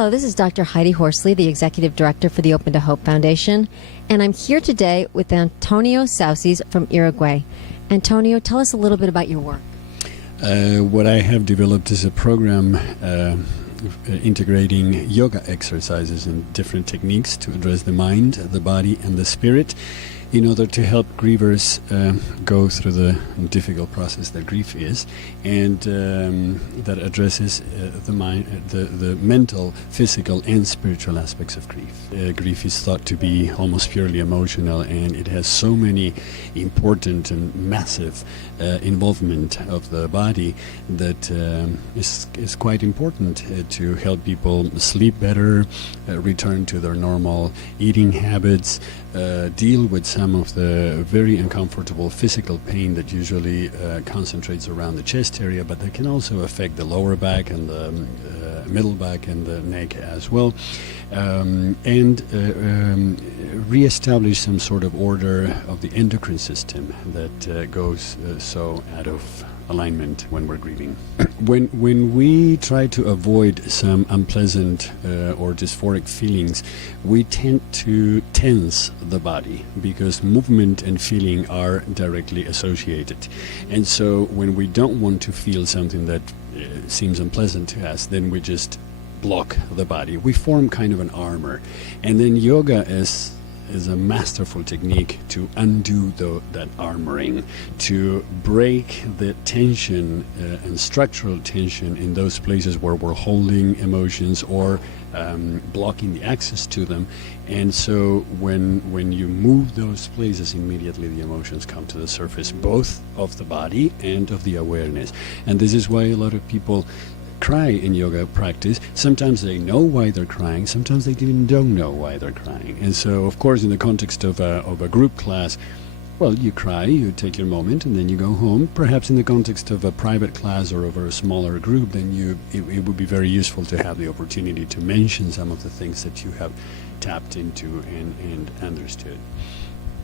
Hello, this is Dr. Heidi Horsley, the Executive Director for the Open to Hope Foundation, and I'm here today with Antonio Sausys from Uruguay. Antonio, tell us a little bit about your work. What I have developed is a program integrating yoga exercises and different techniques to address the mind, the body, and the spirit in order to help grievers go through the difficult process that grief is, and that addresses the mind, the mental, physical, and spiritual aspects of grief. Grief is thought to be almost purely emotional, and it has so many important and massive involvement of the body that is quite important to help people sleep better, return to their normal eating habits, deal with some of the very uncomfortable physical pain that usually concentrates around the chest area, but that can also affect the lower back and the middle back and the neck as well, and reestablish some sort of order of the endocrine system that goes so out of alignment when we're grieving. When we try to avoid some unpleasant or dysphoric feelings, we tend to tense the body because movement and feeling are directly associated. And so when we don't want to feel something that seems unpleasant to us, then we just block the body. We form kind of an armor. And then yoga is a masterful technique to undo that armoring, to break the tension and structural tension in those places where we're holding emotions or blocking the access to them. And so when you move those places, immediately the emotions come to the surface, both of the body and of the awareness. And this is why a lot of people cry in yoga practice. Sometimes they know why they're crying, sometimes they even don't know why they're crying. And so, of course, in the context of a group class, well, you cry, you take your moment, and then you go home. Perhaps in the context of a private class or over a smaller group, then it would be very useful to have the opportunity to mention some of the things that you have tapped into and understood.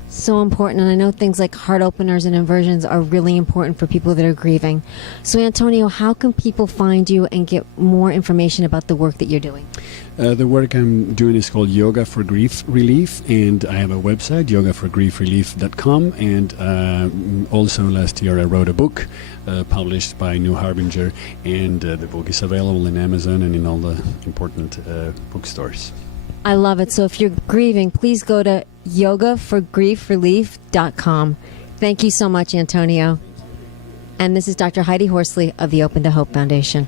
So important, and I know things like heart openers and inversions are really important for people that are grieving. So Antonio, how can people find you and get more information about the work that you're doing? The work I'm doing is called Yoga for Grief Relief, and I have a website, yogaforgriefrelief.com, and also last year I wrote a book published by New Harbinger, and the book is available in Amazon and in all the important bookstores. I love it. So if you're grieving, please go to yogaforgriefrelief.com. Thank you so much, Antonio. And this is Dr. Heidi Horsley of the Open to Hope Foundation.